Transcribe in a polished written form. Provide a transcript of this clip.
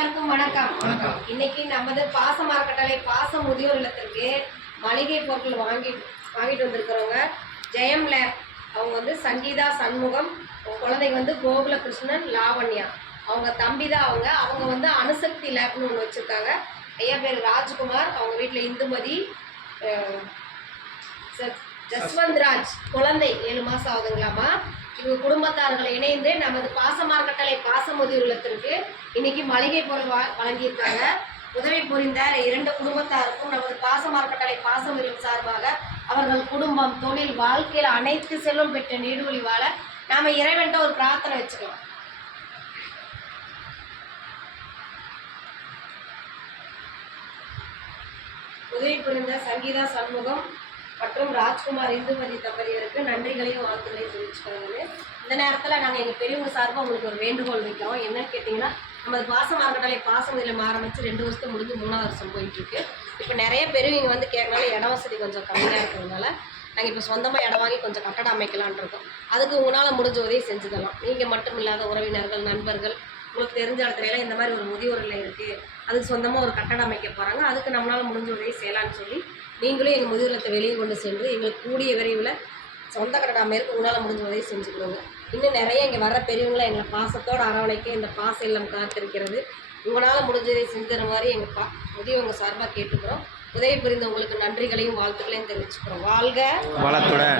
அனைவருக்கும் வணக்கம். இன்னைக்கு நமது பாச மார்க்கெட்டளை பாச முதியோர் இல்லத்திற்கு மளிகை பொருட்கள் வாங்கிட்டு வந்திருக்கிறவங்க ஜெயம் லேப். அவங்க வந்து சங்கீதா சண்முகம், குழந்தைங்க வந்து கோகுல கிருஷ்ணன், லாவண்யா. அவங்க தம்பி தான். அவங்க வந்து அணுசக்தி லேப்னு ஒன்று வச்சுருக்காங்க. ஐயா பேர் ராஜ்குமார். அவங்க வீட்டில் இந்துமதி, ஜஸ்வந்த்ராஜ், குழந்தை 7 மாதம் ஆகுதுங்களாமா. இவங்க குடும்பத்தார்களை இணைந்து நமது பாச மார்க்கெட்டளை பாச முதியோர் இல்லத்திற்கு இன்னைக்கு மளிகை பொருள் வழங்கியிருக்காங்க. உதவி புரிந்த 2 குடும்பத்தாருக்கும் நமது பாச மார்க்கெட்டளை பாச முதியோர் சார்பாக அவர்கள் குடும்பம், தொழில், வாழ்க்கையில் அனைத்து செல்வம் பெற்ற நீடுவழி வாழ நாம இறைவன்ட்ட ஒரு பிரார்த்தனை வச்சுக்கலாம். உதவி புரிந்த சங்கீதா சண்முகம் மற்றும் ராஜ்குமார், இந்துமதி தம்பதியருக்கு நன்றிகளையும் வாழ்த்துக்களையும் தெரிவிச்சுக்கிறாங்க. இந்த நேரத்தில் நாங்கள் எங்கள் பெரியவங்க சார்பாக உங்களுக்கு ஒரு வேண்டுகோள் வைக்கிறோம். என்னன்னு கேட்டிங்கன்னா, நம்ம பாச மார்க்கெட்டளை பாச முதியோர் ஆரம்பித்து 2 வருஷத்துக்கு முடிஞ்சு 3ஆவது வருஷம் போயிட்டுருக்கு. இப்போ நிறைய பெரியவங்க வந்து கேட்கனால இட வசதி கொஞ்சம் கம்மியாக இருக்கிறதுனால நாங்கள் இப்போ சொந்தமாக இடம் வாங்கி கொஞ்சம் கட்டடம் அமைக்கலான் இருக்கோம். அதுக்கு உங்களால் முடிஞ்ச உதவி செஞ்சுக்கலாம். நீங்கள் மட்டும் இல்லாத உறவினர்கள், நண்பர்கள், உங்களுக்கு தெரிஞ்ச இடத்துல இந்த மாதிரி ஒரு முதியோர் இல்லம் இருக்குது, அதுக்கு சொந்தமாக ஒரு கட்டடம் அமைக்க போகிறாங்க, அதுக்கு நம்மளால் முடிஞ்ச உதவி செய்யலான்னு சொல்லி நீங்களும் எங்கள் முதியோர் இல்லத்தை வெளியே கொண்டு சென்று எங்களுக்கு கூடிய விரைவில் சொந்த கட்டடம் அமைக்க உங்களால் முடிஞ்ச உதவி செஞ்சுக்கிறோங்க. இன்னும் நிறைய இங்கே வர பெரியவங்களை எங்களை பாசத்தோடு அரவணைக்க இந்த பாச இல்லம் காத்திருக்கிறது. உங்களால் முடிஞ்சதை செஞ்சு தர மாதிரி எங்கள் முதியவங்க சார்பாக கேட்டுக்கிறோம். உதவி புரிந்தவங்களுக்கு நன்றிகளையும் வாழ்த்துக்களையும் தெரிவிச்சுக்கிறோம். வாழ்க வளத்துடன்.